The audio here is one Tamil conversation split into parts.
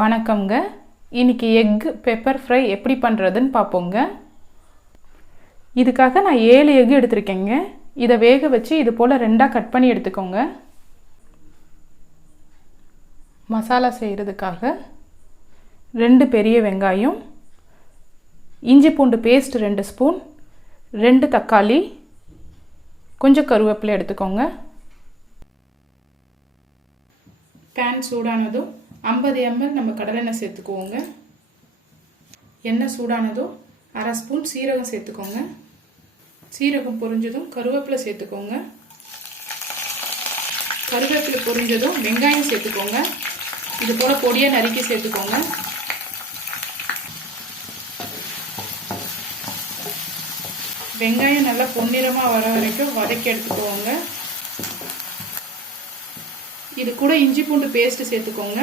வணக்கம்ங்க. இன்னைக்கு எக் பெப்பர் ஃப்ரை எப்படி பண்ணுறதுன்னு பார்ப்போங்க. இதுக்காக நான் 7 எக் எடுத்திருக்கேங்க. இதை வேக வச்சு இது போல் 2ஆக கட் பண்ணி எடுத்துக்கோங்க. மசாலா செய்கிறதுக்காக 2 பெரிய வெங்காயம், இஞ்சி பூண்டு பேஸ்ட் 2 ஸ்பூன், 2 தக்காளி, கொஞ்சம் கருவேப்பிலை எடுத்துக்கோங்க. பேன் சூடானதும் 50 ml நம்ம கடலெண்ணெய் சேர்த்துக்குவோங்க. எண்ணெய் சூடானதும் 1/2 ஸ்பூன் சீரகம் சேர்த்துக்கோங்க. சீரகம் பொரிஞ்சதும் கருவேப்பிலை சேர்த்துக்கோங்க. கருவேப்பிலை பொரிஞ்சதும் வெங்காயம் சேர்த்துக்கோங்க. இது போல பொடியாக நறுக்கி சேர்த்துக்கோங்க. வெங்காயம் நல்லா பொன்னிறமாக வர வரைக்கும் வதக்கி எடுத்துக்கோங்க. இது கூட இஞ்சி பூண்டு பேஸ்ட் சேர்த்துக்கோங்க.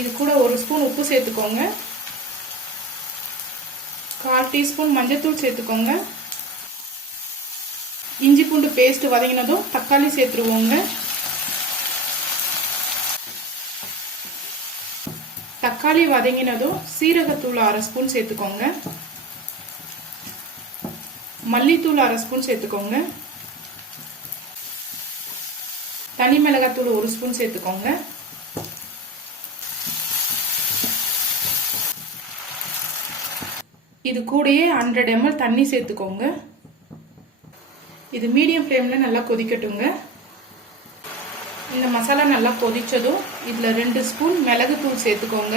இது கூட 1 ஸ்பூன் உப்பு சேர்த்துக்கோங்க. 1/4 டீஸ்பூன் மஞ்சள்தூள் சேர்த்துக்கோங்க. இஞ்சி பூண்டு பேஸ்ட் வதங்கினதும் தக்காளி சேர்த்துருவோங்க. தக்காளி வதங்கினதும் சீரகத்தூள் 1/2 ஸ்பூன் சேர்த்துக்கோங்க. மல்லித்தூள் 1/2 ஸ்பூன் சேர்த்துக்கோங்க. தனி மிளகாத்தூள் 1 ஸ்பூன் சேர்த்துக்கோங்க. இது கூடயே 100 ml தண்ணி சேர்த்துக்கோங்க. இது மீடியம் ஃப்ளேமில் நல்லா கொதிக்கட்டுங்க. இந்த மசாலா நல்லா கொதிச்சதும் இதில் 2 ஸ்பூன் மிளகுத்தூள் சேர்த்துக்கோங்க.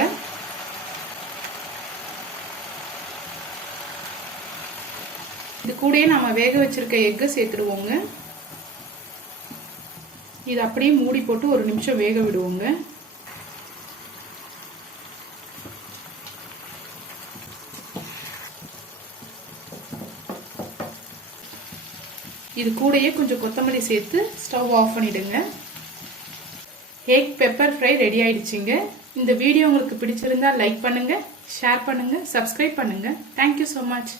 இது கூடயே நம்ம வேக வச்சிருக்க எக்கை சேர்த்துடுவோங்க. இது அப்படியே மூடி போட்டு 1 நிமிஷம் வேக விடுவோங்க. இது கூடயே கொஞ்சம் கொத்தமல்லி சேர்த்து ஸ்டவ் ஆஃப் பண்ணிடுங்க. எக் பெப்பர் ஃப்ரை ரெடி ஆயிடுச்சுங்க. இந்த வீடியோ உங்களுக்கு பிடிச்சிருந்தா லைக் பண்ணுங்க, ஷேர் பண்ணுங்க, சப்ஸ்கிரைப் பண்ணுங்க. Thank you so much.